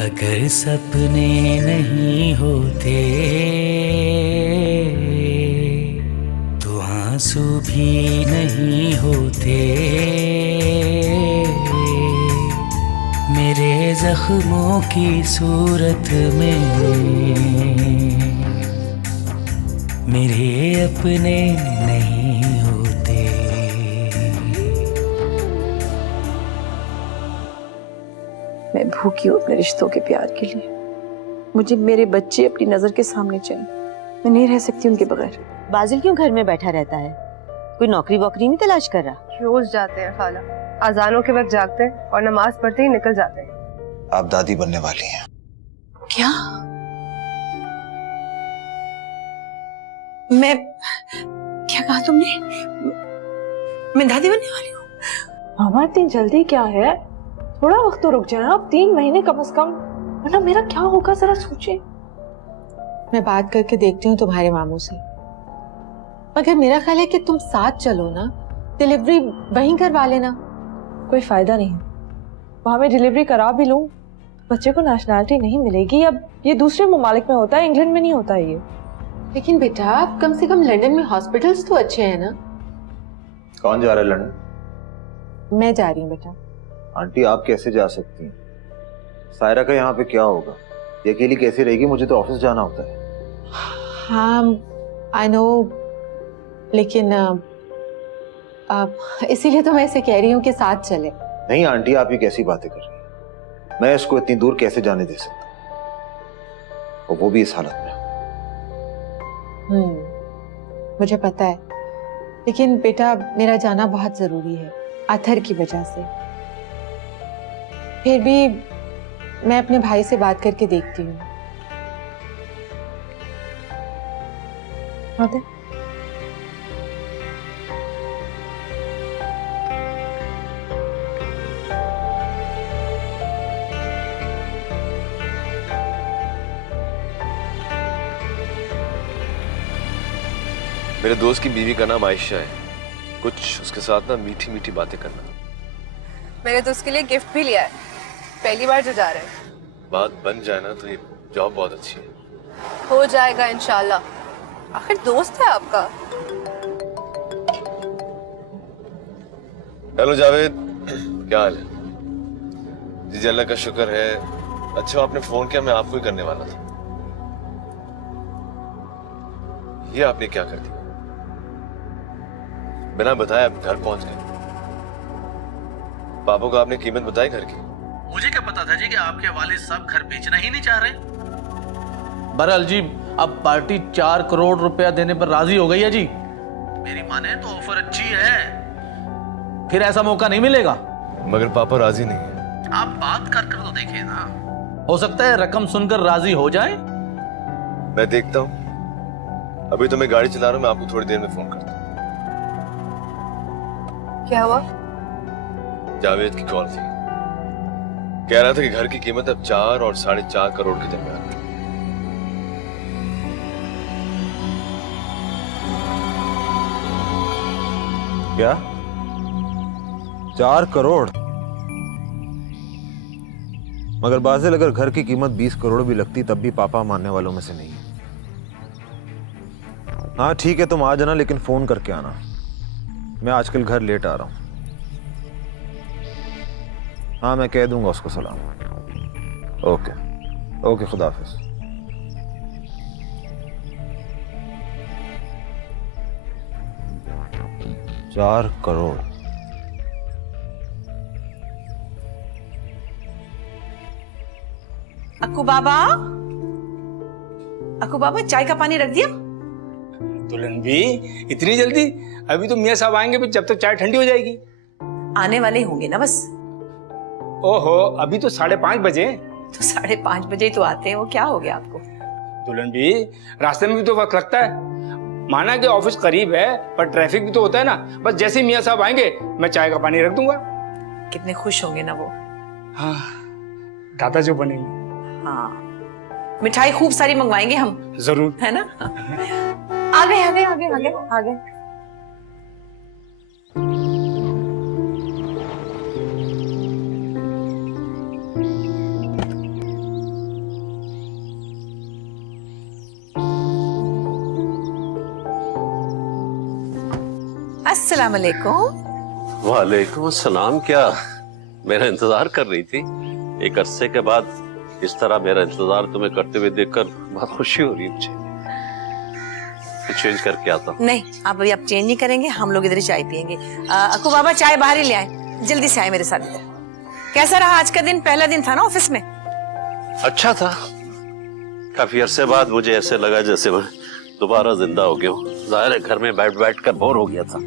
अगर सपने नहीं होते तो आंसू भी नहीं होते। मेरे जख्मों की सूरत में मेरे अपने नहीं होते। मैं भूखी हूँ अपने रिश्तों के प्यार के लिए। मुझे मेरे बच्चे अपनी नजर के सामने चाहिए। मैं नहीं रह सकती उनके बगैर। बाजिल क्यों घर में बैठा रहता है? कोई नौकरी वोकरी नहीं तलाश कर रहा? रोज जाते हैं खाला, अजानों के वक्त जागते हैं और नमाज पढ़ते ही निकल जाते हैं। आप दादी बनने वाली हैं। क्या? मैं क्या कहा तुमने? मैं दादी बनने वाली हूँ? मामा इतनी जल्दी क्या है? थोड़ा वक्त तो रुक जाए आप, 3 महीने कम से कम, वरना मेरा क्या होगा जरा सोचे। मैं बात करके देखती हूँ तुम्हारे मामू से, मगर मेरा ख्याल है कि तुम साथ चलो ना, डिलीवरी वहीं करवा लेना। कोई फायदा नहीं है, वहां मैं डिलीवरी करा भी लूं, बच्चे को नेशनैलिटी नहीं मिलेगी। अब ये दूसरे ममालिक में होता है, इंग्लैंड में नहीं होता है ये। लेकिन बेटा कम से कम लंदन में हॉस्पिटल्स तो अच्छे हैं ना। कौन जा रहा है लंदन? मैं जा रही हूँ बेटा। आंटी आप कैसे जा सकती हैं? सायरा का यहाँ पे क्या होगा? ये अकेली कैसे रहेगी? मुझे तो ऑफिस जाना होता है। हाँ आई नो, लेकिन इसीलिए तो मैं इसे कह रही हूँ कि साथ चले। नहीं आंटी, आप ये कैसी बातें कर रही हैं? मैं इसको इतनी दूर कैसे जाने दे सकता, और वो भी इस हालत में। मुझे पता है, लेकिन बेटा मेरा जाना बहुत जरूरी है आथर की वजह से। फिर भी मैं अपने भाई से बात करके देखती हूँ। आते मेरे दोस्त की बीवी का नाम आयशा है। कुछ उसके साथ ना मीठी मीठी बातें करना। मेरे दोस्त के लिए गिफ्ट भी लिया है, पहली बार जो जा रहे हैं। बात बन जाए ना तो ये जॉब बहुत अच्छी है। हो जाएगा इंशाल्लाह, आखिर दोस्त है आपका। हेलो जावेद, क्या हाल है? जी अल्लाह का शुक्र है। अच्छा आपने फोन किया, मैं आपको ही करने वाला था। ये आपने क्या कर दिया? बिना बताए आप घर पहुंच गए। पापा को आपने कीमत बताई घर की? मुझे क्या पता था जी कि आपके वालिद साहब घर बेचना ही नहीं चाह रहे। बहरहाल जी, अब पार्टी 4 करोड़ रुपया देने पर राजी हो गई है जी। मेरी माने तो ऑफर अच्छी है, फिर ऐसा मौका नहीं मिलेगा। मगर पापा राजी नहीं है। आप बात कर तो देखिए ना, हो सकता है रकम सुनकर राजी हो जाए। मैं देखता हूं, अभी तो मैं गाड़ी चला रहा हूं, मैं आपको थोड़ी देर में फोन करता हूं। क्या हुआ? जावेद की कॉल थी, कह रहा था कि घर की कीमत अब 4 और 4.5 करोड़ के दरमियान है। क्या 4 करोड़? मगर बाजिल, अगर घर की कीमत 20 करोड़ भी लगती तब भी पापा मानने वालों में से नहीं है। हाँ ठीक है, तुम आ जाना, लेकिन फोन करके आना। मैं आजकल घर लेट आ रहा हूं। हाँ मैं कह दूंगा उसको सलाम। ओके ओके, खुदा हाफिज। चार करोड़। अक्कू बाबा चाय का पानी रख दिया? दुल्हन भी इतनी जल्दी? अभी तो मियाँ साहब आएंगे, जब तक चाय ठंडी हो जाएगी। आने वाले होंगे ना बस। ओहो, अभी तो 5:30 बजे। तो 5:30 बजे ही तो आते हैं, वो क्या हो गया आपको? दुल्हन भी रास्ते में भी तो वक्त लगता है। माना कि ऑफिस करीब है, पर ट्रैफिक भी तो होता है ना। बस जैसे ही मियाँ साहब आएंगे मैं चाय का पानी रख दूंगा। कितने खुश होंगे ना वो। हाँ, दादा जो बनेंगे। हाँ, मिठाई खूब सारी मंगवाएंगे हम, जरूर, है ना? आगे आगे आगे आगे आगे। अस्सलाम वालेकुम। वालेकुम अस्सलाम। क्या मेरा इंतजार कर रही थी? एक अरसे के बाद इस तरह मेरा इंतजार तुम्हें करते हुए देखकर बहुत खुशी हो रही है मुझे। चेंज करके आता हूँ। नहीं, आप अभी चेंज नहीं करेंगे, हम लोग इधर ही चाय पियेंगे। अक्कू बाबा चाय बाहर ही ले आए, जल्दी से आए मेरे साथ इधर। कैसा रहा आज का दिन? पहला दिन था ना ऑफिस में। अच्छा था। काफी अरसे बाद मुझे ऐसे लगा जैसे मैं दोबारा जिंदा हो गया हूँ। जाहिर है घर में बैठ बैठ कर बोर हो गया था,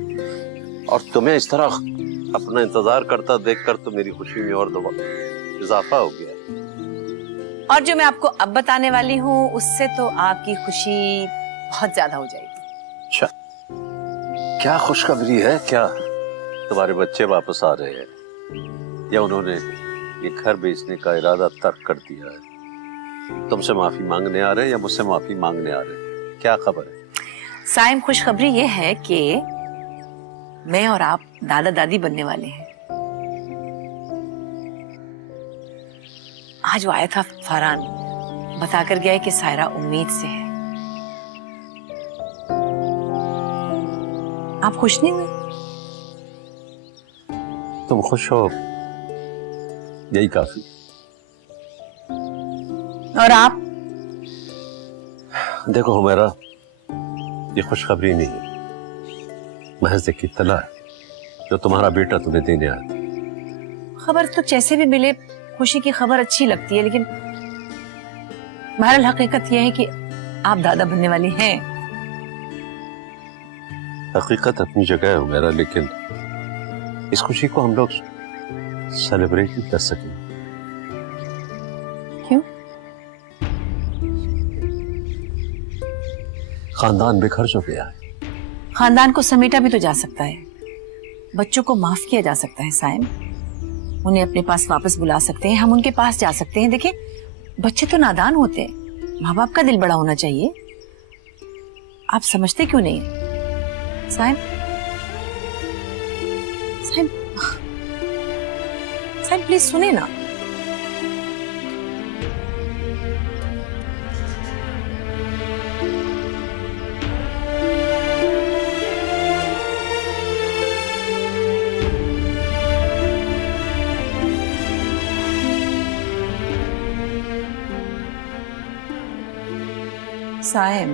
और तुम्हें इस तरह अपना इंतजार करता देखकर तो मेरी खुशी में और इजाफा हो गया। और जो मैं आपको अब बताने वाली हूँ उससे तो आपकी खुशी बहुत ज्यादा हो जाएगी। अच्छा, क्या खुशखबरी है? क्या तुम्हारे बच्चे वापस आ रहे हैं, या उन्होंने ये घर बेचने का इरादा तर्क कर दिया है? तुमसे माफी मांगने आ रहे हैं या मुझसे माफी मांगने आ रहे हैं? क्या खबर है? साइम, खुशखबरी ये है कि मैं और आप दादा दादी बनने वाले हैं। आज वो आया था फरहान, बताकर गया है कि सायरा उम्मीद से है। आप खुश नहीं हुए? तुम खुश हो, यही काफी। और आप? देखो हुमैरा, ये खुशखबरी नहीं है, महज एक इत्तला है जो तुम्हारा बेटा तुम्हें देने आया था। खबर तो जैसे भी मिले खुशी की खबर अच्छी लगती है, लेकिन बहरहाल हकीकत यह है कि आप दादा बनने वाले हैं। हकीकत अपनी जगह है हुमैरा, लेकिन इस खुशी को हम लोग सेलिब्रेट नहीं कर सकेंगे। क्यों? खानदान बिखर चुके हैं। खानदान को समेटा भी तो जा सकता है, बच्चों को माफ किया जा सकता है साइम। उन्हें अपने पास वापस बुला सकते हैं, हम उनके पास जा सकते हैं। देखिए, बच्चे तो नादान होते हैं, माँ बाप का दिल बड़ा होना चाहिए। आप समझते क्यों नहीं साइम? साइम, साइम प्लीज सुने ना। साइम,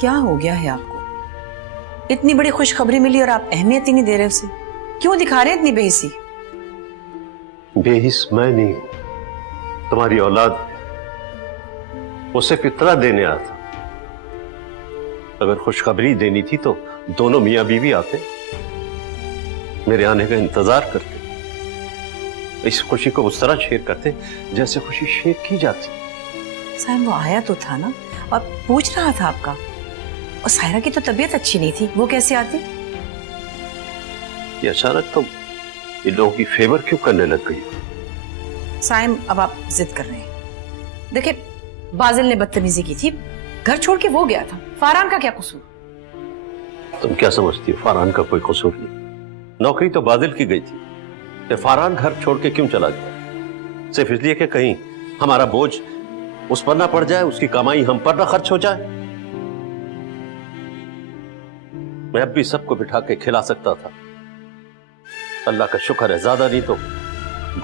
क्या हो गया है आपको? इतनी बड़ी खुशखबरी मिली और आप अहमियत ही नहीं दे रहे उसे। क्यों दिखा रहे हैं इतनी बेहिसी? बेहिस मैं नहीं हूं, तुम्हारी औलाद उसे फितरा देने आया था। अगर खुशखबरी देनी थी तो दोनों मियां बीवी आते, मेरे आने का इंतजार करते, इस खुशी को उस तरह शेयर करते जैसे खुशी शेयर की जाती। साइम, वो आया तो था ना और पूछ रहा था आपका। और सायरा की तो तबीयत अच्छी नहीं थी, वो कैसे आती? ये अचानक तो इन लोगों की फेवर क्यों करने लग गई? साइम, अब आप जिद कर रहे हैं। देखिए, बाजिल ने बदतमीजी की थी, घर छोड़ के वो गया था। फरहान का क्या कसूर? तुम क्या समझती हो फरहान का कोई कसूर नहीं? नौकरी तो बादल की गई थी, तो फरहान घर छोड़ के क्यों चला गया? सिर्फ इसलिए कि कहीं हमारा बोझ उस पर ना पड़ जाए, उसकी कमाई हम पर ना खर्च हो जाए। मैं अब भी सबको बिठा के खिला सकता था। अल्लाह का शुक्र है, ज्यादा नहीं तो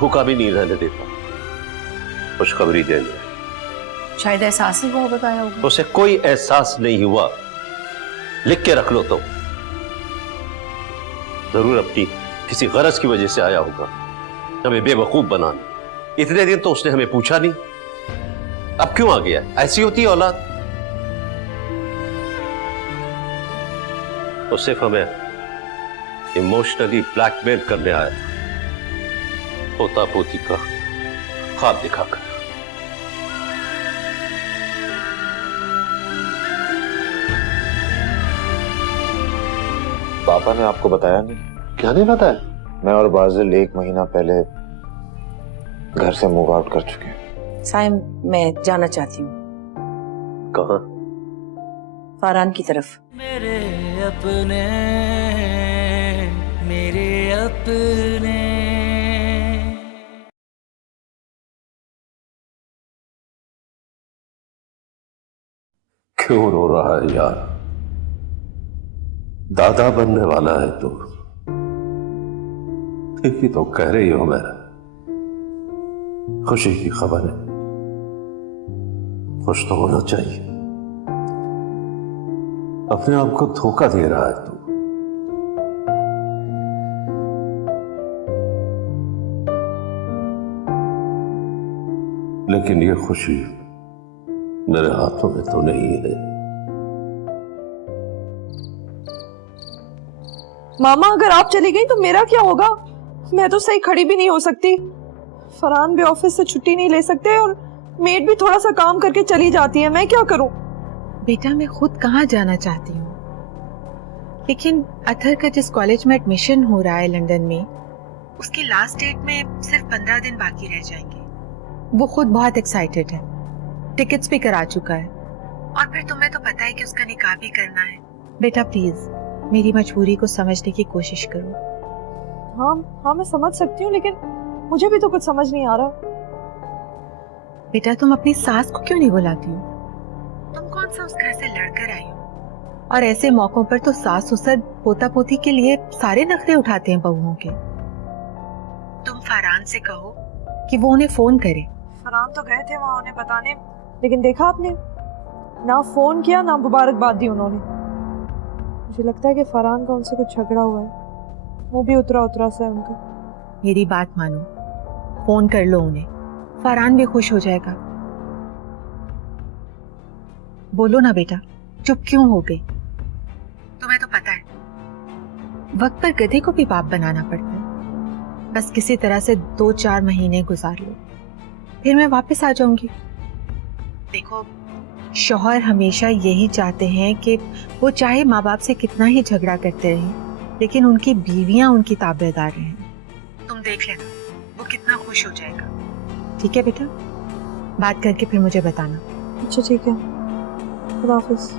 भूखा भी नहीं रहने देता। खुशखबरी देने शायद एहसास ही हुआ होगा, आया होगा। उसे कोई एहसास नहीं हुआ, लिख के रख लो। तो जरूर अपनी किसी गरज की वजह से आया होगा, हमें बेवकूफ बनाने। इतने दिन तो उसने हमें पूछा नहीं, अब क्यों आ गया? ऐसी होती है औलाद। तो सिर्फ हमें इमोशनली ब्लैकमेल करने आया था, पोता पोती का ख्वाब दिखाकर। पापा ने आपको बताया नहीं? क्या नहीं बताया? मैं और बाजिल 1 महीना पहले घर से मूव आउट कर चुके हैं। साइम, मैं जाना चाहती हूँ। कहाँ? फरहान की तरफ। मेरे अपने, मेरे अपने। क्यों रो रहा है यार? दादा बनने वाला है तू, ठीक ही तो कह रही हो मेरा। खुशी की खबर है, खुश तो होना चाहिए। अपने आप को धोखा दे रहा है तू। लेकिन ये खुशी मेरे हाथों में तो नहीं है। मामा अगर आप चली गई तो मेरा क्या होगा? मैं तो सही खड़ी भी नहीं हो सकती। फरहान भी ऑफिस से छुट्टी नहीं ले सकते और मेड भी थोड़ा सा काम करके चली जाती है। मैं क्या करूं? बेटा मैं खुद कहाँ जाना चाहती हूँ, लेकिन अथर का जिस कॉलेज में एडमिशन हो रहा है लंदन में, उसकी लास्ट डेट में सिर्फ 15 दिन बाकी रह जाएंगे। वो खुद बहुत एक्साइटेड है, टिकट्स भी करा चुका है, और फिर तुम्हें तो पता है कि उसका निकाह भी करना है। बेटा प्लीज मेरी मजबूरी को समझने की कोशिश करो। हाँ मैं समझ सकती हूँ, लेकिन मुझे भी तो कुछ समझ नहीं आ रहा। बेटा तुम अपनी सास को क्यों नहीं बुलाती हो? तुम कौन सा उस घर से लड़कर आई हो, और ऐसे मौकों पर तो सास ससुर पोता पोती के लिए सारे नखरे उठाते हैं बहुओं के। तुम फरहान से कहो कि वो उन्हें फोन करे। फरहान तो गए थे वहाँ उन्हें बताने, लेकिन देखा आपने, ना फोन किया ना मुबारकबाद दी उन्होंने। मुझे लगता है कि फरहान का उनसे कुछ झगड़ा हुआ है, वो भी उतरा उतरा सा है उनका। मेरी बात मानो, फोन कर लो उन्हें, फरहान भी खुश हो जाएगा। बोलो ना बेटा, चुप क्यों हो गई? तुम्हें तो पता है वक्त पर गधे को भी बाप बनाना पड़ता है। बस किसी तरह से 2-4 महीने गुजार लो, फिर मैं वापस आ जाऊंगी। देखो शौहर हमेशा यही चाहते हैं कि वो चाहे माँ बाप से कितना ही झगड़ा करते रहें, लेकिन उनकी बीवियां उनकी ताबेदार रहें। तुम देख लेना वो कितना खुश हो जाएगा। ठीक है बेटा, बात करके फिर मुझे बताना। अच्छा ठीक है, खुदा हाफिज।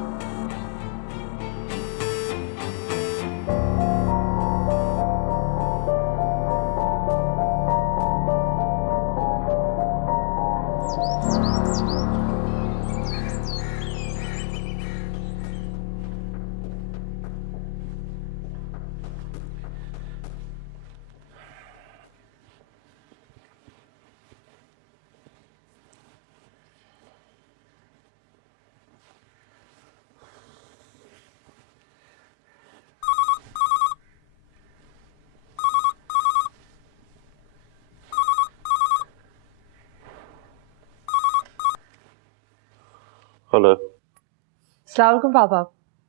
हेलो। अस्सलाम वालेकुम पापा,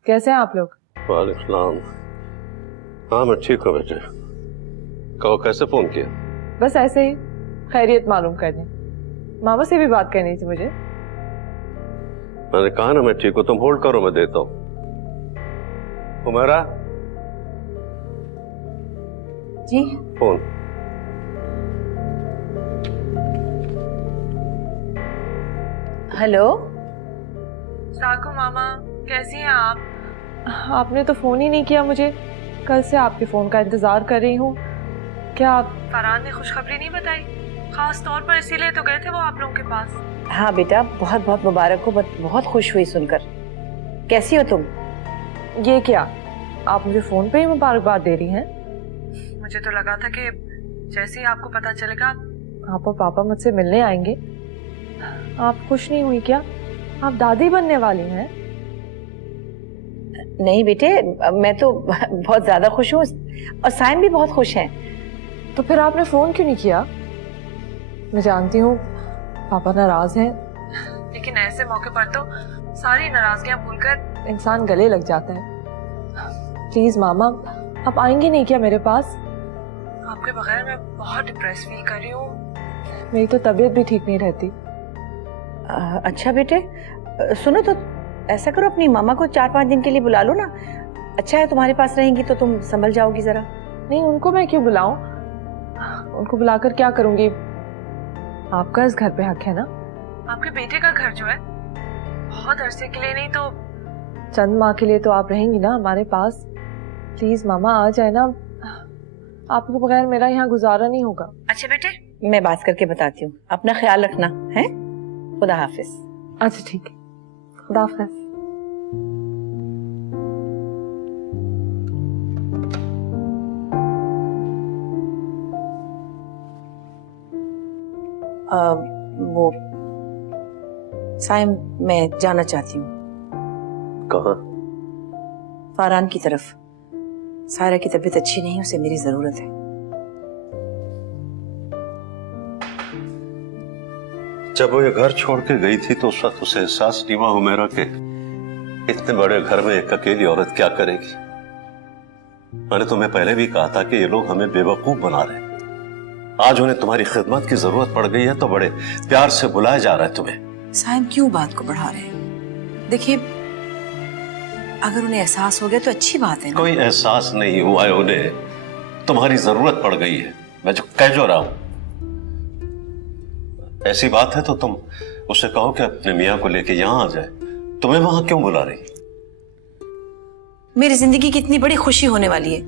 कैसे हैं आप लोग? वालेकुम सलाम। हाँ मैं ठीक हूँ बेटे। कहो कैसे फोन किया? बस ऐसे ही खैरियत मालूम करने। मामा से भी बात करनी थी मुझे। मैंने कहा ना मैं ठीक हूँ, तुम होल्ड करो मैं देता हूँ। हुमैरा जी फोन। हेलो। साकू मामा कैसी हैं आप? आपने तो फोन ही नहीं किया मुझे। कल से आपके फोन का इंतजार कर रही हूँ। क्या फरहान ने खुशखबरी नहीं बताई? खास तौर पर इसीलिए तो गए थे वो आप लोगों के पास। हाँ बेटा, बहुत बहुत मुबारक हो, बहुत खुश हुई सुनकर। कैसी हो तुम? ये क्या, आप मुझे फोन पे ही मुबारकबाद दे रही हैं? मुझे तो लगा था कि जैसे ही आपको पता चलेगा आप और पापा मुझसे मिलने आएंगे। आप खुश नहीं हुई क्या? आप दादी बनने वाली हैं? नहीं बेटे, मैं तो बहुत ज्यादा खुश हूँ और साइम भी बहुत खुश हैं। तो फिर आपने फोन क्यों नहीं किया? मैं जानती हूँ पापा नाराज हैं, लेकिन ऐसे मौके पर तो सारी नाराजगियां भूलकर इंसान गले लग जाता है। प्लीज मामा, आप आएंगी नहीं क्या मेरे पास? आपके बगैर मैं बहुत डिप्रेस फील कर रही हूँ। मेरी तो तबीयत भी ठीक नहीं रहती। अच्छा बेटे, सुनो तो ऐसा करो, अपनी मामा को 4-5 दिन के लिए बुला लो ना। अच्छा है तुम्हारे पास रहेंगी तो तुम संभल जाओगी जरा। नहीं, उनको मैं क्यों बुलाऊं? उनको बुलाकर क्या करूंगी? आपका इस घर पे हक है ना। आपके बेटे का घर जो है, बहुत अरसे के लिए नहीं तो चंद माह के लिए तो आप रहेंगी ना हमारे पास। प्लीज मामा आ जाए ना, आपके बगैर मेरा यहाँ गुजारा नहीं होगा। अच्छा बेटे, मैं बात करके बताती हूँ, अपना ख्याल रखना है। खुदा हाफिज। अच्छा ठीक है, खुदा हाफिज। वो साइम, मैं जाना चाहती हूँ। कहाँ? फारान की तरफ। सायरा की तबीयत अच्छी नहीं है, उसे मेरी जरूरत है। जब वो ये घर छोड़ के गई थी तो उस वक्त उसे एहसास नहीं हुआ हुमैरा के इतने बड़े घर में एक अकेली औरत क्या करेगी। मैंने तुम्हें पहले भी कहा था कि ये लोग हमें बेवकूफ बना रहे हैं। आज उन्हें तुम्हारी खिदमत की जरूरत पड़ गई है तो बड़े प्यार से बुलाया जा रहा है तुम्हें। साइम क्यों बात को बढ़ा रहे हैं? देखिए, अगर उन्हें एहसास हो गया तो अच्छी बात है ना। कोई एहसास नहीं हुआ है उन्हें, तुम्हारी जरूरत पड़ गई है। मैं जो कह जो रहा हूं, ऐसी बात है तो तुम उसे कहो कि अपने मियाँ को लेके यहाँ आ जाए। तुम्हें वहां क्यों बुला रही? मेरी जिंदगी की इतनी बड़ी खुशी होने वाली है,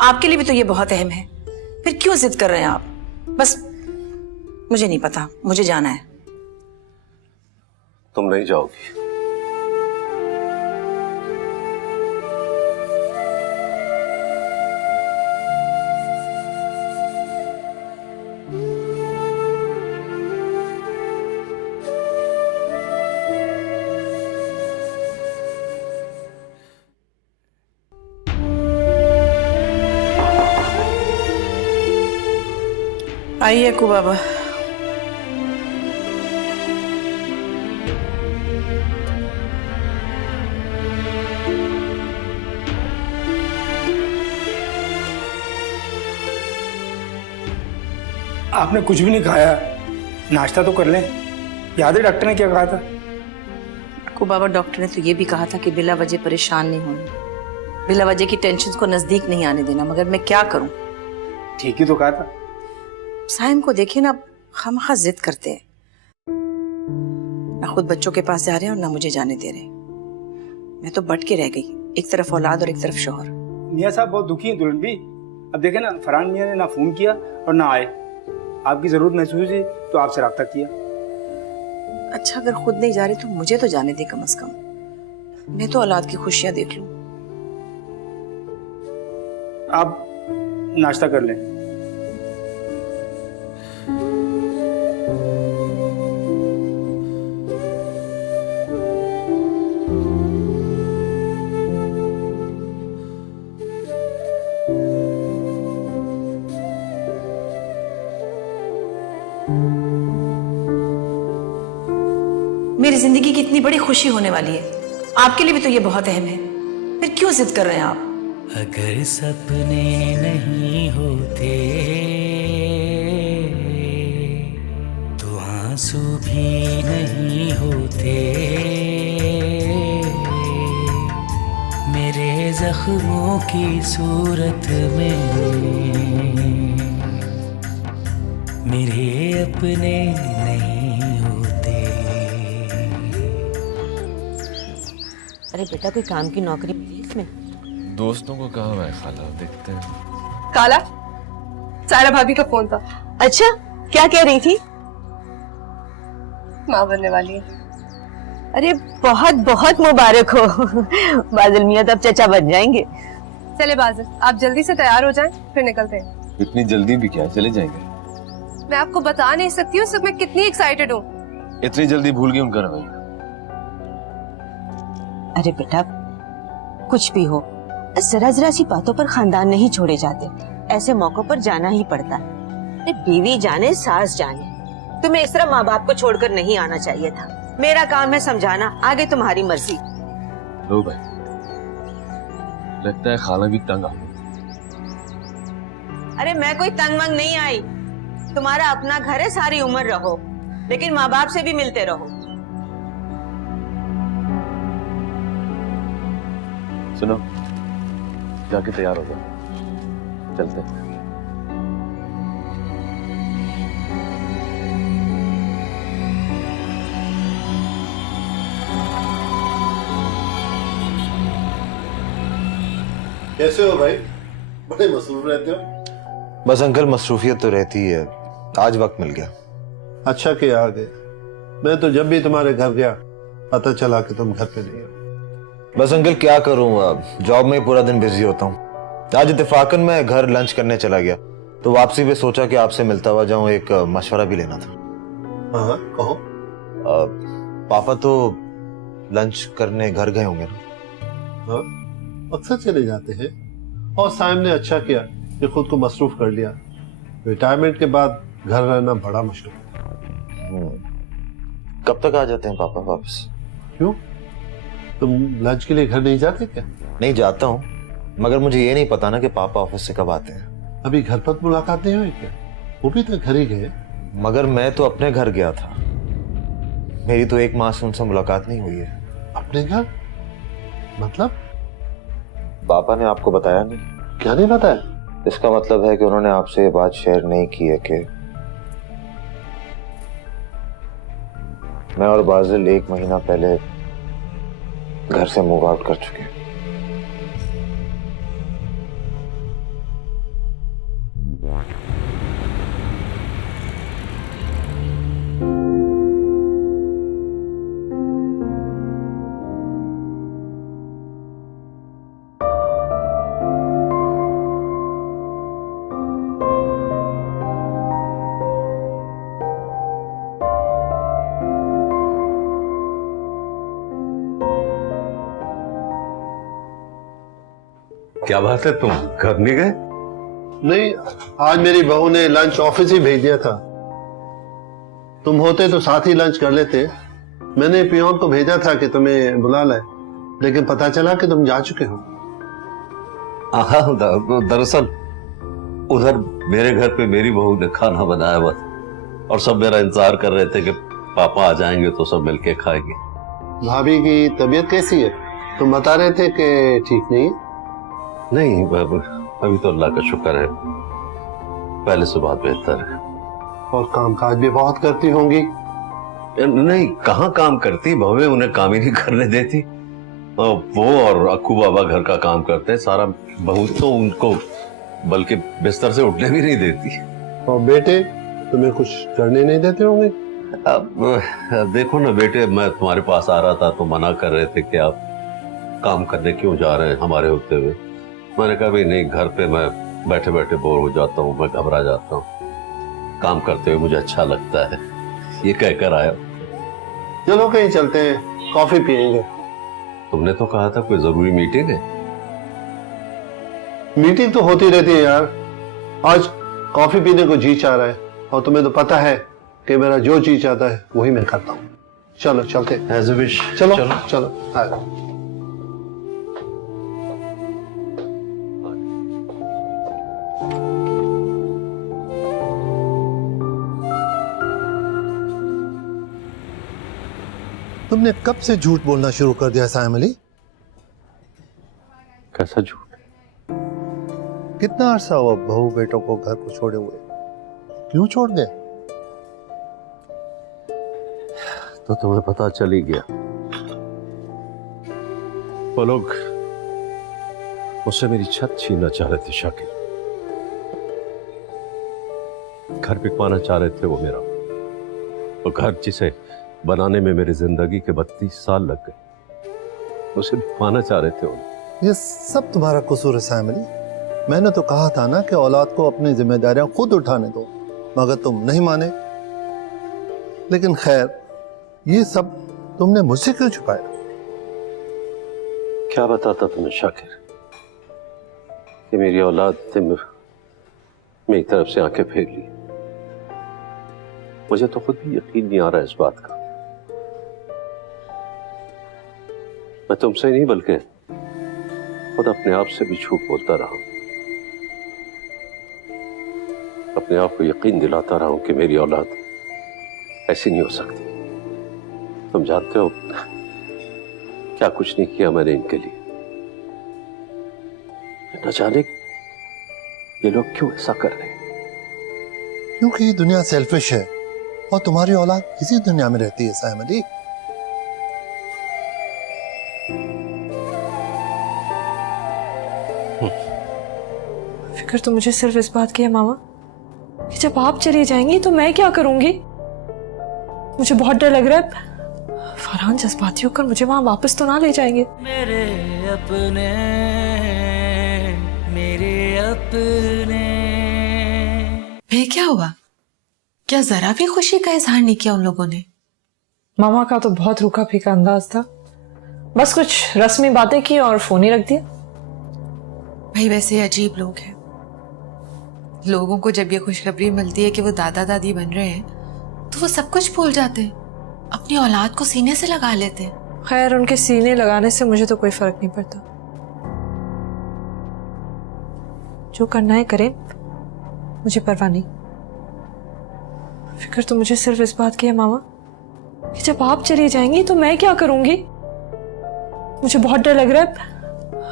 आपके लिए भी तो ये बहुत अहम है। फिर क्यों जिद कर रहे हैं आप? बस मुझे नहीं पता, मुझे जाना है। तुम नहीं जाओगी? आइए अक्कू बाबा। आपने कुछ भी नहीं खाया, नाश्ता तो कर लें। याद है डॉक्टर ने क्या कहा था? अक्कू बाबा, डॉक्टर ने तो ये भी कहा था कि बिला वजह परेशान नहीं होना, बिला वजह की टेंशन को नजदीक नहीं आने देना। मगर मैं क्या करूं? ठीक ही तो कहा था। साइम को देखिए ना, खामखा जिद करते हैं, ना खुद बच्चों के पास जा रहे हैं और ना मुझे जाने दे रहे। मैं तो बट के रह गई, एक तरफ औलाद और एक तरफ शोहर। मियाँ साहब बहुत दुखी हैं दुल्हन भी। अब देखे ना, फरहान मियाँ ने ना फोन किया और ना आए। आपकी जरूरत महसूस हुई तो आपसे राब्ता किया। अच्छा, अगर खुद नहीं जा रहे तो मुझे तो जाने दे कम से कम। मैं तो औलाद की खुशियां देख लूं। आप नाश्ता कर लें। मेरी जिंदगी की इतनी बड़ी खुशी होने वाली है, आपके लिए भी तो ये बहुत अहम है। फिर क्यों जिद कर रहे हैं आप? अगर सपने नहीं होते तो आंसू भी नहीं होते, मेरे जख्मों की सूरत में मेरे अपने नहीं होते। अरे बेटा, कोई काम की नौकरी मिली इसमें? दोस्तों को कहा हुआ है खाला, देखते हैं। काला, सायरा भाभी का फोन था। अच्छा, क्या कह रही थी? माँ बनने वाली है। अरे बहुत बहुत मुबारक हो। बादल मियाँ तो अब चचा बन जाएंगे। चले बादल, आप जल्दी से तैयार हो जाएं, फिर निकलते हैं। इतनी जल्दी भी क्या, चले जाएंगे। मैं आपको बता नहीं सकती हूँ सिर्फ मैं कितनी एक्साइटेड हूँ। इतनी जल्दी भूल गई उनका रवैया। अरे बेटा, कुछ भी हो, जरा जरा सी बातों पर खानदान नहीं छोड़े जाते। ऐसे मौकों पर जाना ही पड़ता है। अरे बीवी जाने सास जाने, तुम्हें इस तरह माँ बाप को छोड़कर नहीं आना चाहिए था। मेरा काम है समझाना, आगे तुम्हारी मर्जी। लो भाई, लगता है खाला भी तंग आ गई। अरे मैं कोई तंग मंग नहीं आई। तुम्हारा अपना घर है, सारी उम्र रहो, लेकिन माँ बाप से भी मिलते रहो। सुनो, जाके तैयार हो जाओ, चलते हैं। कैसे हो भाई? बड़े मसरूफ रहते हो। बस अंकल, मसरूफियत तो रहती है, आज वक्त मिल गया। अच्छा किया आ गए। मैं तो जब भी तुम्हारे घर गया पता चला कि तुम घर पे नहीं हो। बस अंकल क्या करूं, जॉब में पूरा दिन बिजी होता हूं। आज इत्तेफाकन मैं घर लंच करने चला गया तो वापसी पे सोचा कि आपसे मिलता हुआ जाऊं, एक मशवरा भी लेना था। हाँ कहो। पापा तो लंच करने घर गए होंगे ना? हाँ अक्सर चले जाते हैं, और साइम ने अच्छा किया कि खुद को मसरूफ कर लिया। रिटायरमेंट के बाद घर रहना बड़ा मुश्किल है। कब तक आ जाते हैं पापा वापस? क्यों, तुम लंच के लिए घर नहीं जाते क्या? नहीं जाता हूँ, मगर मुझे ये नहीं पता ना कि पापा ऑफिस से कब आते हैं। अभी घर पर मुलाकात नहीं हुई क्या? वो भी तो घर ही गए। मगर मैं तो अपने घर गया था, मेरी तो 1 माह से उनसे मुलाकात नहीं हुई है। अपने घर मतलब? पापा ने आपको बताया नहीं? क्या नहीं बताया? इसका मतलब है कि उन्होंने आपसे ये बात शेयर नहीं की है कि मैं और बाजिल 1 महीना पहले घर से मूव आउट कर चुके हैं। क्या बात है, तुम घर नहीं गए? नहीं, आज मेरी बहू ने लंच ऑफिस ही भेज दिया था। तुम होते तो साथ ही लंच कर लेते। मैंने पियोन को भेजा था कि तुम्हें बुला लाए, लेकिन पता चला कि तुम जा चुके हो। दरअसल उधर मेरे घर पे मेरी बहू ने खाना बनाया बस, और सब मेरा इंतजार कर रहे थे कि पापा आ जाएंगे तो सब मिलके खाएंगे। भाभी की तबीयत कैसी है? तुम बता रहे थे कि ठीक नहीं। नहीं, अभी तो अल्लाह का शुक्र है, पहले से बहुत बेहतर है। और काम काज भी बहुत करती होंगी? नहीं, कहाँ काम करती, भवे उन्हें काम ही नहीं करने देती। वो और अक्कू बाबा घर का काम करते हैं सारा, बहू तो उनको बल्कि बिस्तर से उठने भी नहीं देती। और बेटे तुम्हें कुछ करने नहीं देते होंगे? अब देखो ना बेटे, मैं तुम्हारे पास आ रहा था तो मना कर रहे थे कि आप काम करने क्यों जा रहे हैं हमारे होते हुए। मैंने कहा भाई नहीं, घर पे मैं बैठे बैठे बोर हो जाता हूँ, मैं घबरा जाता हूँ, काम करते हुए मुझे अच्छा लगता है, ये कहकर आया। चलो कहीं चलते हैं, कॉफी पियेंगे। तुमने तो कहा था कोई जरूरी मीटिंग है। मीटिंग तो होती रहती है यार, आज कॉफी पीने को जी चाह रहा है, और तुम्हें तो पता है कि मेरा जो जी चाहता है वही मैं करता हूँ। चलो चलते हैं। As a wish। चलो चलो, चलो। तुमने कब से झूठ बोलना शुरू कर दिया साइम अली? कैसा झूठ? कितना अरसा हुआ बहू बेटों को घर को छोड़े हुए? क्यों छोड़ गए? तो तुम्हें पता चल ही गया। वो लोग मुझसे मेरी छत छीनना चाह रहे थे शाकिर, घर बिकवाना चाह रहे थे वो मेरा। वो घर जिसे बनाने में मेरी जिंदगी के 32 साल लग गए, उसे बिकवाना चाह रहे थे वो। ये सब तुम्हारा कसूर है साइम अली। मैंने तो कहा था ना कि औलाद को अपनी जिम्मेदारियां खुद उठाने दो, मगर तुम नहीं माने। लेकिन खैर, ये सब तुमने मुझसे क्यों छुपाया? क्या बताता तुम्हें शाकिर कि मेरी औलाद ने मेरी तरफ से आंखें फेर ली। मुझे तो खुद भी यकीन नहीं आ रहा इस बात का। मैं तुमसे नहीं बल्कि खुद अपने आप से भी झूठ बोलता रहा हूं, अपने आप को यकीन दिलाता रहा हूं कि मेरी औलाद ऐसी नहीं हो सकती। तुम जानते हो क्या कुछ नहीं किया मैंने इनके लिए। न जाने ये लोग क्यों ऐसा कर रहे हैं। क्योंकि ये दुनिया सेल्फिश है, और तुम्हारी औलाद इसी दुनिया में रहती है साइम अली। फिक्र तो मुझे सिर्फ इस बात की है मामा कि जब आप चली जाएंगी तो मैं क्या करूंगी। मुझे बहुत डर लग रहा है फरहान जज्बाती होकर मुझे वहां वापस तो ना ले जाएंगे। मेरे अपने, मेरे अपने। फिर क्या हुआ? क्या जरा भी खुशी का इजहार नहीं किया उन लोगों ने? मामा का तो बहुत रूखा फीका अंदाज था, बस कुछ रस्मी बातें की और फोन ही रख दिया। भाई वैसे अजीब लोग हैं। लोगों को जब ये खुशखबरी मिलती है कि वो दादा दादी बन रहे हैं तो वो सब कुछ भूल जाते हैं, अपनी औलाद को सीने से लगा लेते हैं। खैर उनके सीने लगाने से मुझे तो कोई फर्क नहीं पड़ता, जो करना है करें, मुझे परवाह नहीं। फिक्र तो मुझे सिर्फ इस बात की है मामा कि जब आप चली जाएंगी तो मैं क्या करूंगी। मुझे बहुत डर लग रहा है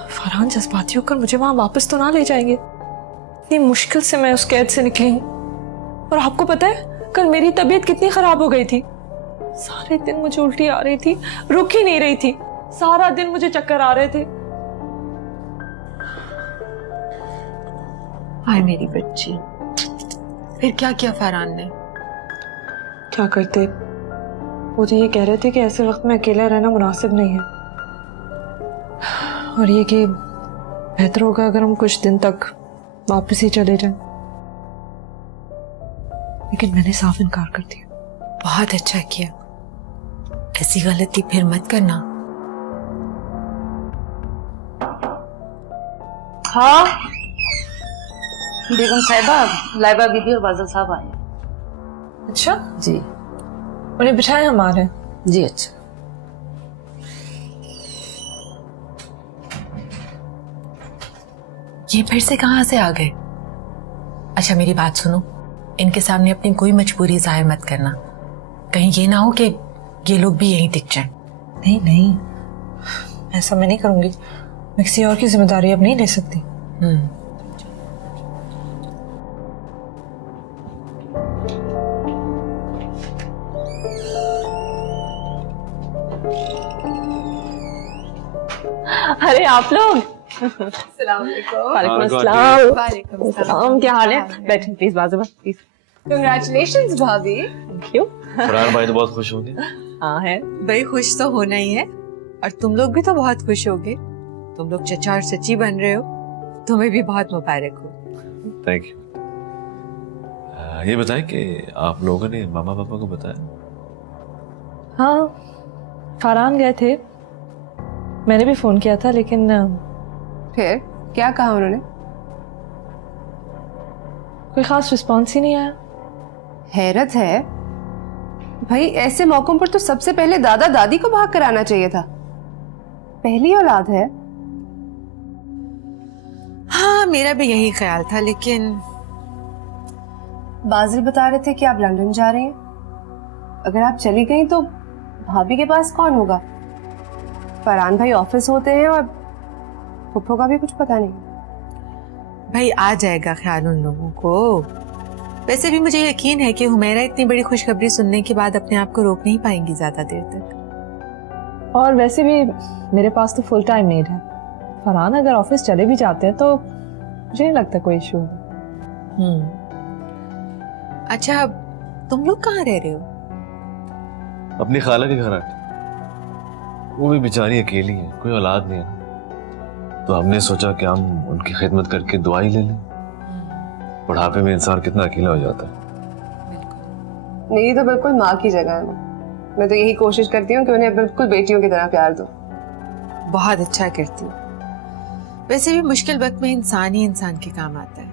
फरहान जज्बाती होकर मुझे वहां वापस तो ना ले जाएंगे। इतनी मुश्किल से मैं उस कैद से निकली हूं, और आपको पता है कल मेरी तबीयत कितनी खराब हो गई थी। सारे दिन मुझे उल्टी आ रही थी, रुक ही नहीं रही थी, सारा दिन मुझे चक्कर आ रहे थे। हाय मेरी बच्ची, फिर क्या किया फरहान ने? क्या करते, वो तो ये कह रहे थे कि ऐसे वक्त में अकेला रहना मुनासिब नहीं है, और ये कि बेहतर होगा अगर हम कुछ दिन तक वापस ही चले जाएं। लेकिन मैंने साफ इनकार कर दिया। बहुत अच्छा किया, ऐसी गलती फिर मत करना। हाँ बेगम साहिबा, लाइबा बीबी और बादल साहब आए। अच्छा जी, उन्हें बिठाए हमारे। जी अच्छा। ये फिर से कहां से आ गए? अच्छा मेरी बात सुनो, इनके सामने अपनी कोई मजबूरी जाहिर मत करना, कहीं ये ना हो कि ये लोग भी यहीं टिक जाएं। नहीं नहीं, ऐसा मैं नहीं करूंगी, मैं किसी और की जिम्मेदारी अब नहीं ले सकती। अरे आप लोग, वालेकुम अस्सलाम, क्या हाल है? बैठे प्लीज, बाजू में प्लीज। कंग्रेचुलेशंस भाभी। Thank you. फरहान भाई तो बहुत खुश होंगे। हाँ है भाई, खुश तो होना ही है, और तुम लोग भी तो बहुत खुश होगे। तुम लोग चचा और चची बन रहे हो, तुम्हें भी बहुत मुबारक हो। Thank you. ये बताएं कि आप लोगों ने मामा पापा को बताया? हाँ, फरहान गए थे, मैंने भी फोन किया था, लेकिन फिर क्या कहा उन्होंने? कोई खास रिस्पॉन्स ही नहीं आया। हैरत है भाई, ऐसे मौकों पर तो सबसे पहले दादा दादी को भाग कर आना चाहिए था, पहली औलाद है। हाँ मेरा भी यही ख्याल था, लेकिन बाजिल बता रहे थे कि आप लंदन जा रही हैं। अगर आप चली गई तो भाभी के पास कौन होगा? फरहान भाई ऑफिस होते हैं और फुफ्फो का भी कुछ पता नहीं। भाई आ जाएगा ख्याल उन लोगों को। वैसे भी मुझे यकीन है कि हुमैरा इतनी बड़ी खुशखबरी सुनने के बाद अपने आप को रोक नहीं पाएंगी ज्यादा देर तक। और वैसे भी मेरे पास तो फुल टाइम मेड है। फरहान अगर ऑफिस चले भी जाते हैं तो मुझे नहीं लगता कोई इशू है। अच्छा तुम लोग कहाँ रह रहे हो? अपनी खाला के घर आके। वो भी बेचारी अकेली है, कोई औलाद नहीं है, तो हमने सोचा कि हम उनकी खिदमत करके दुआ ही ले लें। बुढ़ापे में इंसान कितना अकेला हो जाता है। मेरी तो बिल्कुल माँ की जगह है। मैं तो यही कोशिश करती हूँ कि उन्हें बिल्कुल बेटियों की तरह प्यार दूं। बहुत अच्छा करती हूँ। वैसे भी मुश्किल वक्त में इंसान ही इंसान के काम आता है।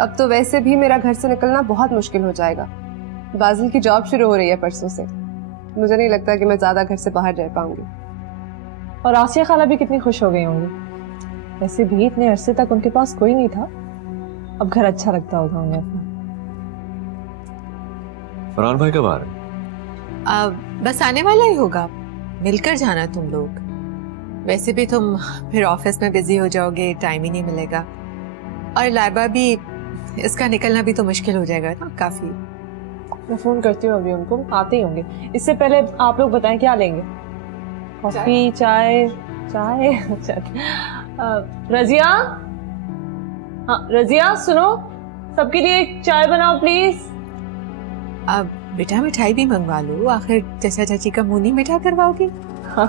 अब तो वैसे भी मेरा घर से निकलना बहुत मुश्किल हो जाएगा। बाजिल की जॉब शुरू हो रही है परसों से। मुझे नहीं लगता कि मैं ज्यादा घर से बाहर रह पाऊंगी। और आसिया खाला भी कितनी खुश हो गई होंगी। वैसे भी इतने अरसे तक उनके पास कोई नहीं था, अब घर अच्छा लगता होगा उन्हें अपना। फरहान भाई कब आ रहे हैं? बस आने वाला ही होगा, मिलकर जाना तुम लोग। वैसे भी तुम फिर ऑफिस में बिजी हो जाओगे, टाइम ही नहीं मिलेगा। और लाइबा भी, इसका निकलना भी तो मुश्किल हो जाएगा ना काफी। मैं फोन करती हूँ अभी उनको, आते ही होंगे। इससे पहले आप लोग बताएं क्या लेंगे? कॉफी, चाय? चाय रजिया, हाँ रजिया सुनो, सबके लिए एक चाय बनाओ प्लीज। अब बेटा मिठाई भी मंगवा लो, आखिर चाचा चाची का मुंह नहीं मीठा करवाओगी? हाँ,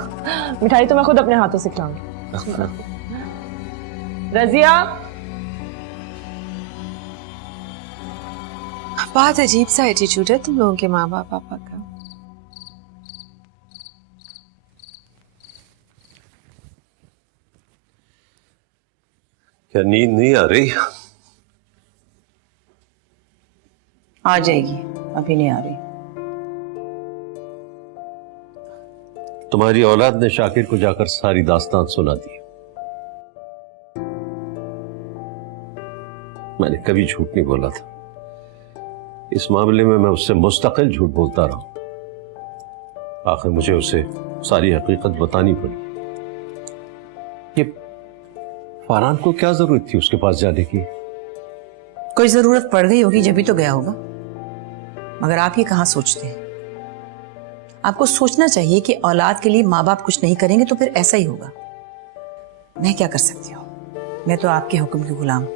मिठाई तो मैं खुद अपने हाथों से खिलाऊंगी। रजिया, बहुत अजीब सा एटीट्यूड है तुम लोगों के माँ बाप पापा का। क्या नींद नहीं आ रही? आ जाएगी, अभी नहीं आ रही। तुम्हारी औलाद ने शाकिर को जाकर सारी दास्तान सुना दी। मैंने कभी झूठ नहीं बोला था। इस मामले में मैं उससे मुस्तकिल झूठ बोलता रहा। आखिर मुझे उसे सारी हकीकत बतानी पड़ी। ये फरहान को क्या जरूरत थी उसके पास जाने की? कोई जरूरत पड़ गई होगी जब भी तो गया होगा। मगर आप ये कहाँ सोचते हैं? आपको सोचना चाहिए कि औलाद के लिए माँ बाप कुछ नहीं करेंगे तो फिर ऐसा ही होगा। मैं क्या कर सकती हूँ? मैं तो आपके हुक्म की गुलाम हूं।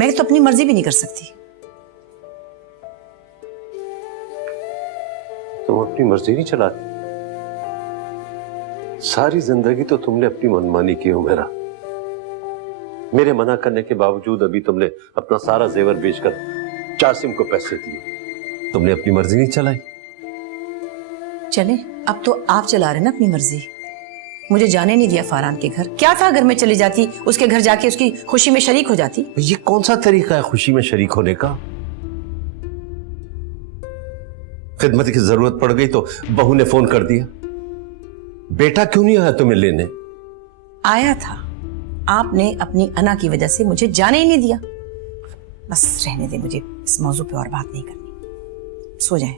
मैं तो अपनी मर्जी भी नहीं कर सकती। तुम अपनी मर्जी नहीं चलाती? सारी जिंदगी तो तुमने अपनी मनमानी की हो। मेरे मना करने के बावजूद अभी तुमने अपना सारा जेवर बेचकर जासिम को पैसे दिए। तुमने अपनी मर्जी नहीं चलाई। चले, अब तो आप चला रहे ना अपनी मर्जी। मुझे जाने नहीं दिया फरहान के घर। क्या था अगर मैं चली जाती, उसके घर जाके उसकी खुशी में शरीक हो जाती? ये कौन सा तरीका है खुशी में शरीक होने का? खिदमत की जरूरत पड़ गई तो बहू ने फोन कर दिया। बेटा क्यों नहीं आया तुम्हें लेने? आया था, आपने अपनी अना की वजह से मुझे जाने ही नहीं दिया। बस रहने दे, मुझे इस मौजू पे और बात नहीं करनी। सो जाएं।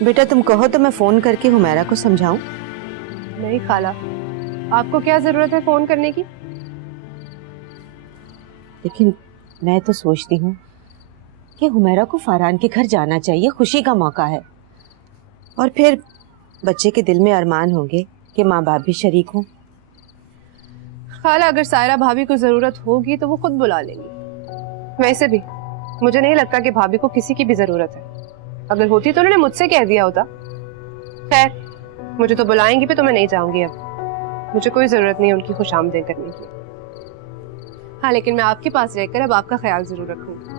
बेटा तुम कहो तो मैं फोन करके हुमैरा को समझाऊं? नहीं खाला, आपको क्या जरूरत है फोन करने की? लेकिन मैं तो सोचती हूँ कि हुमैरा को फरहान के घर जाना चाहिए, खुशी का मौका है। और फिर बच्चे के दिल में अरमान होंगे कि माँ बाप भी शरीक हों। खाला, अगर सायरा भाभी को जरूरत होगी तो वो खुद बुला लेंगी। वैसे भी मुझे नहीं लगता कि भाभी को किसी की भी जरूरत है। अगर होती तो उन्होंने मुझसे कह दिया होता। खैर, मुझे तो बुलाएंगी भी तो मैं नहीं जाऊंगी। अब मुझे कोई जरूरत नहीं उनकी खुशामदीद करने की। हाँ, लेकिन मैं आपके पास रहकर अब आपका ख्याल जरूर रखूंगी।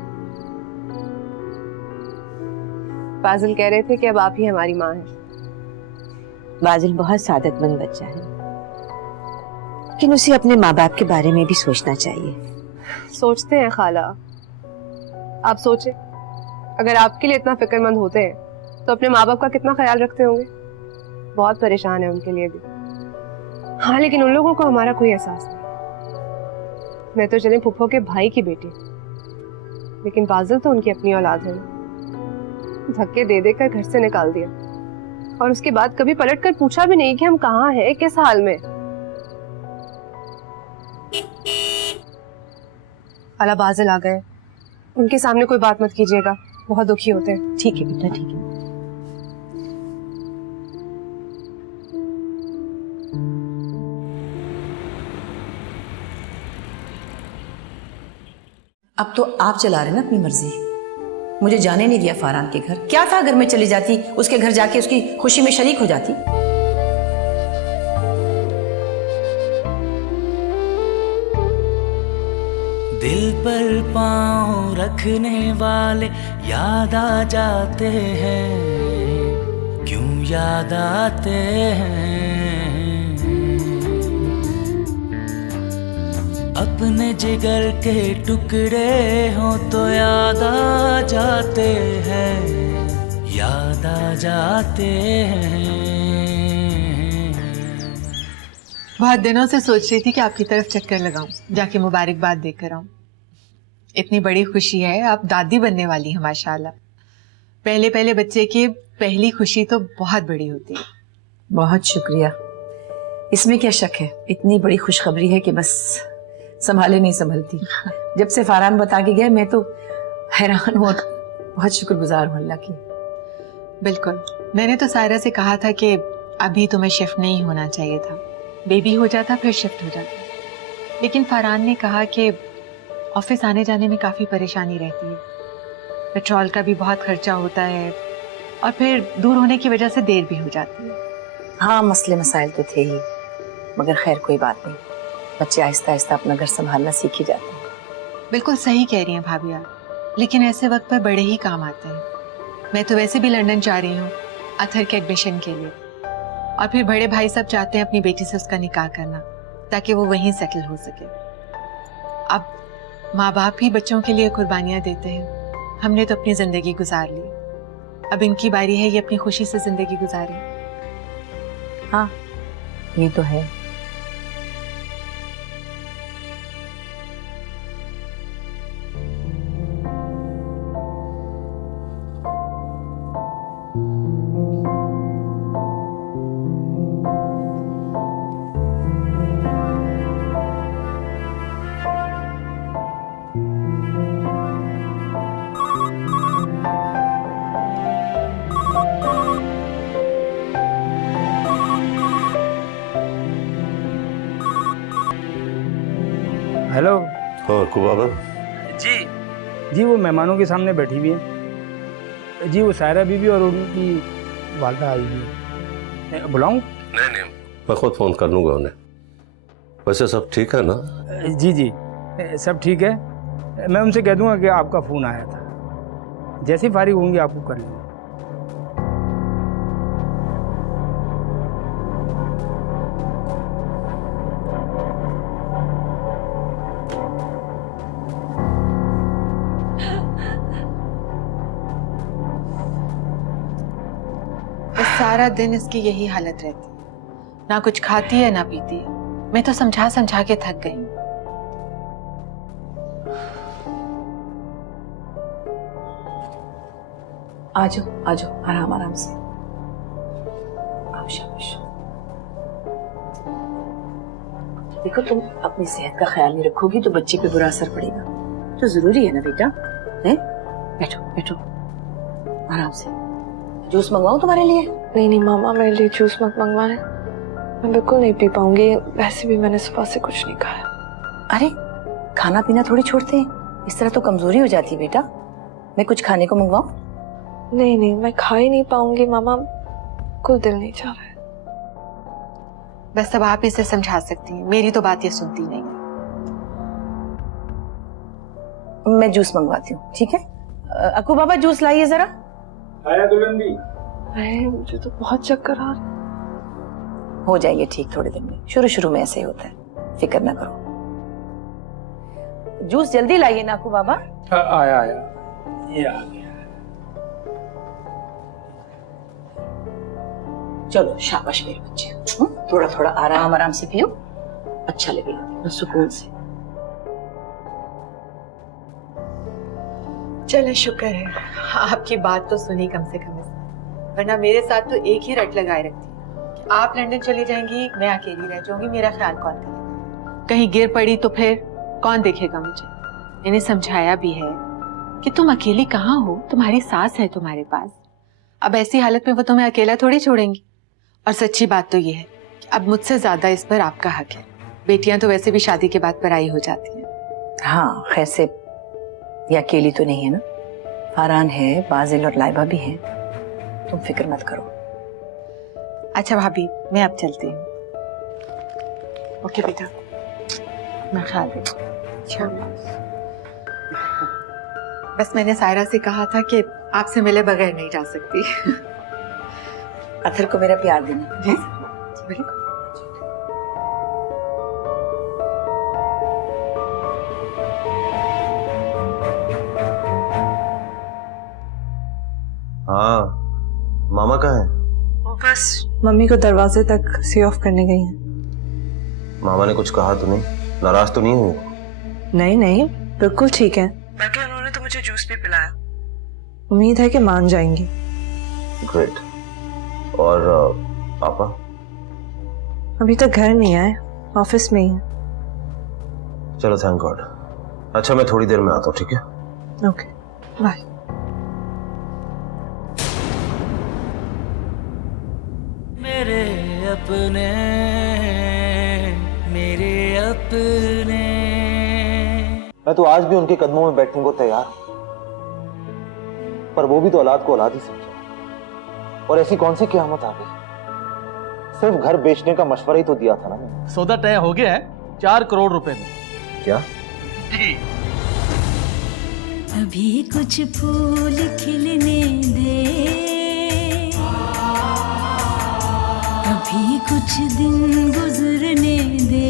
बाजिल कह रहे थे कि अब आप ही हमारी माँ हैं। बाजिल बहुत सादतमंद बच्चा है, लेकिन उसे अपने माँ बाप के बारे में भी सोचना चाहिए। सोचते हैं खाला, आप सोचे अगर आपके लिए इतना फिक्रमंद होते हैं तो अपने माँ बाप का कितना ख्याल रखते होंगे। बहुत परेशान है उनके लिए भी। हाँ, लेकिन उन लोगों को हमारा कोई एहसास नहीं। मैं तो चले फुफ्फो के भाई की बेटी, लेकिन बाजिल तो उनकी अपनी औलाद है। धक्के दे देकर घर से निकाल दिया और उसके बाद कभी पलट कर पूछा भी नहीं कि हम कहाँ हैं, किस हाल में। खाला, बाजिल आ गए, उनके सामने कोई बात मत कीजिएगा, बहुत दुखी होते हैं। ठीक है बेटा, ठीक है। अब तो आप चला रहे ना अपनी मर्जी। मुझे जाने नहीं दिया फरहान के घर। क्या था अगर मैं चली जाती, उसके घर जाके उसकी खुशी में शरीक हो जाती? दिल पर पाँव रखने वाले याद आ जाते हैं, क्यों याद आते हैं। अपने जिगर के टुकड़े हो तो याद आ जाते हैं, याद आ जाते हैं। बहुत दिनों से सोच रही थी कि आपकी तरफ चक्कर लगाऊं, जाके मुबारकबाद देकर आऊं। इतनी बड़ी खुशी है, आप दादी बनने वाली हैं माशाल्लाह। पहले पहले बच्चे की पहली खुशी तो बहुत बड़ी होती है। बहुत शुक्रिया। इसमें क्या शक है, इतनी बड़ी खुशखबरी है कि बस संभाले नहीं संभलती। जब से फरहान बता के गया मैं तो हैरान हूँ, बहुत शुक्रगुजार हूँ अल्लाह की। बिल्कुल, मैंने तो सायरा से कहा था कि अभी तुम्हें शिफ्ट नहीं होना चाहिए था, बेबी हो जाता फिर शिफ्ट हो जाता। लेकिन फरहान ने कहा कि ऑफिस आने जाने में काफ़ी परेशानी रहती है, पेट्रोल का भी बहुत खर्चा होता है, और फिर दूर होने की वजह से देर भी हो जाती है। हाँ, मसले मसाइल तो थे ही, मगर खैर कोई बात नहीं, बच्चे आहिस्ता आहिस्ता अपना घर संभालना सीख ही जाते हैं। बिल्कुल सही कह रही हैं भाभी आप, लेकिन ऐसे वक्त पर बड़े ही काम आते हैं। मैं तो वैसे भी लंदन जा रही हूँ अथर के एडमिशन के लिए, और फिर बड़े भाई सब चाहते हैं अपनी बेटी से उसका निकाह करना ताकि वो वहीं सेटल हो सके। अब माँ बाप ही बच्चों के लिए कुर्बानियाँ देते हैं, हमने तो अपनी जिंदगी गुजार ली, अब इनकी बारी है ये अपनी खुशी से जिंदगी गुजारें। हाँ, ये तो है। हेलो। हाँ कुबाबा। जी वो मेहमानों के सामने बैठी हुई है जी, वो सायरा बीबी और उनकी वालदा आई हुई है। बुलाऊं? नहीं, मैं खुद फोन कर लूंगा उन्हें। वैसे सब ठीक है ना? जी सब ठीक है। मैं उनसे कह दूंगा कि आपका फोन आया था, जैसे ही फारिग होंगी आपको कर लेंगे। सारा दिन इसकी यही हालत रहती है, ना कुछ खाती है ना पीती है। मैं तो समझा समझा के थक गई हूँ। आ जाओ आराम आराम से। आओ, शाबाश। देखो, तुम अपनी सेहत का ख्याल नहीं रखोगी तो बच्चे पे बुरा असर पड़ेगा, तो जरूरी है ना बेटा। है? बैठो बैठो आराम से। जूस मंगवाऊं तुम्हारे लिए? नहीं मामा, मेरे लिए जूस मत मंगवाएं, मैं बिल्कुल नहीं पी पाऊंगी। वैसे भी मैंने सुबह से कुछ नहीं खाया। अरे, खाना पीना थोड़ी छोड़ते हैं, इस तरह तो कमजोरी हो जाती है बेटा। मैं कुछ खाने को मंगवाऊं? नहीं, मैं खा ही नहीं पाऊंगी मामा, कुछ दिल नहीं चाह रहा है। बस अब आप इसे समझा सकती हैं, मेरी तो बात ये सुनती नहीं। मैं जूस मंगवाती हूँ, ठीक है? अक्कू बाबा, जूस लाइए जरा। आया दुल्हन भी? मुझे तो बहुत चक्कर आ रहा है। हो जाएंगे ठीक थोड़े दिन में, शुरू में ऐसे ही होता है, फिक्र ना करो। जूस जल्दी लाइए ना अक्कू बाबा। आया ये आ गया। चलो शाबाश मेरे बच्चे, थोड़ा थोड़ा आराम से पियो, अच्छा लगेगा सुकून से। चलो शुक्र है आपकी बात तो सुनी कम से कम इसने, वरना मेरे साथ तो एक ही रट लगाए रखती है कि आप लंदन चली जाएंगी, मैं अकेली रह जाऊंगी, मेरा ख्याल कौन करेगा? कहीं गिर पड़ी तो फिर कौन देखेगा मुझे? मैंने समझाया भी है कि तुम अकेली कहाँ हो, तुम्हारी सास है तुम्हारे पास। अब ऐसी हालत में वो तुम्हें अकेला थोड़ी छोड़ेंगी। और सच्ची बात तो ये है कि अब मुझसे ज्यादा इस पर आपका हक है। बेटियां तो वैसे भी शादी के बाद पराई हो जाती हैं। हाँ, खैर से ये अकेली तो नहीं है ना, फारान है, बाजिल और लाइबा भी हैं, तुम फिक्र मत करो। अच्छा भाभी, मैं अब चलती हूँ। ओके बेटा, मैं ख्याल रखूँ। बस मैंने सायरा से कहा था कि आपसे मिले बगैर नहीं जा सकती। अथर को मेरा प्यार देना। जी हाँ, मामा कहाँ है? वो बस मम्मी को दरवाजे तक सी ऑफ करने गई हैं। मामा ने कुछ कहा तो नहीं? नाराज तो नहीं हुई? नहीं, बिल्कुल ठीक है। बल्कि उन्होंने तो मुझे जूस भी पिलाया। उम्मीद है कि मान जाएंगी। ग्रेट। और पापा? अभी तक घर नहीं आए, ऑफिस में ही है। चलो, थैंक गॉड। अच्छा, मैं थोड़ी देर में आता हूँ, ठीक है? Okay, bye. मेरे अपने मैं तो आज भी उनके कदमों में बैठने को तैयार, पर वो भी तो औलाद को औलाद ही समझा। और ऐसी कौन सी क़यामत आ गई? सिर्फ घर बेचने का मशवरा ही तो दिया था ना मैंने। सौदा तय हो गया है 4 करोड़ रुपए में। क्या? जी। अभी कुछ फूल खिलने दे, अभी कुछ दिन गुजरने दे,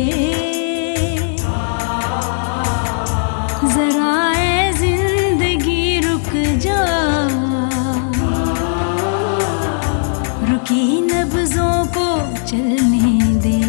जरा ए जिंदगी रुक जा, रुकी नब्जों को चलने दे।